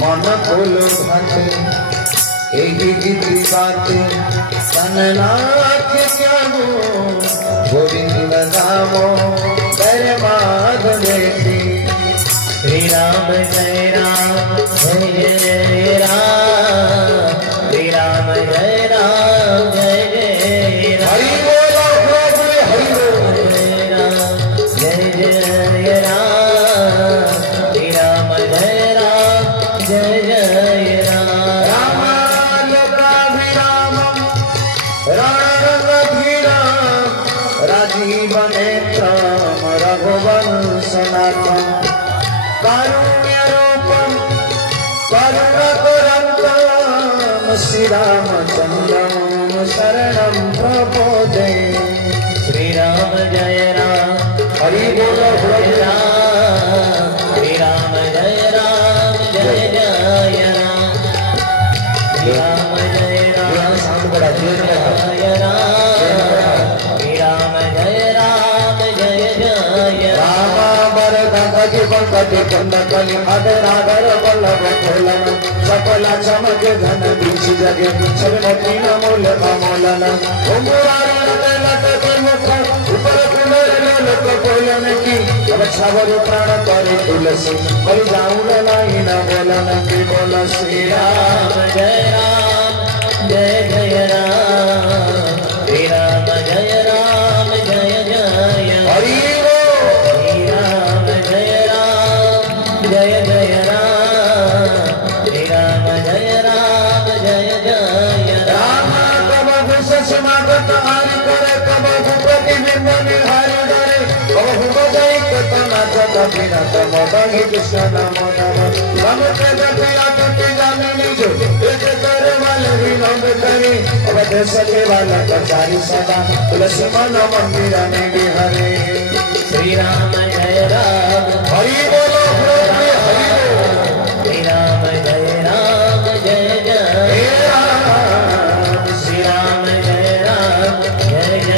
मन बोलो भाते एक गीती बाते तननाथ क्या हो गोविंद गावो तेरे माधवे की श्री राम जय राम जय जय राम श्री राम जय राम जय जय हरि बोलो हरि बोलो जय राम जय जय राम श्री राम जय राम जय जय राम रामायणाभिरामं रणरंगधीरं राजीवनेत्रं रघुवंशनाथं कारुण्यरूपं करुणाकरं श्रीरामचन्द्रं शरणं प्रपद्ये श्रीराम जय राम हरि बोलो जय राम श्रीराम जय राम जय जय राम श्रीराम जय राम साउंड बड़ा तेज है जय राम श्रीराम जय राम जय जय राम वरदि पंकज कंदकलि मदरागर वल्लभ कोलन सकला चमक घन बीच जगे सबनती नमोल कमोलन ओम मुरारी लटके मुख ऊपर कुंडल लोक कोलन की रक्षा वर प्राण करे तुलसी बलि जाऊन लाई न बोलन की बोल श्री राम जय जय राम श्री राम जय जय हरि श्री राम जय जय राम श्री राम जय जय राम कब घुस समागत हारि करे कब प्रतिबिंब निहारि डरे कब बजाई कतना जग बिनत मदहि कृष्ण नमो नमः हम ते जपिया कति जाने निजो एक कर वाले विनोद करे अब देश के वाला कचारी सदा तुलसी मन मंदिर में बिहरे श्री राम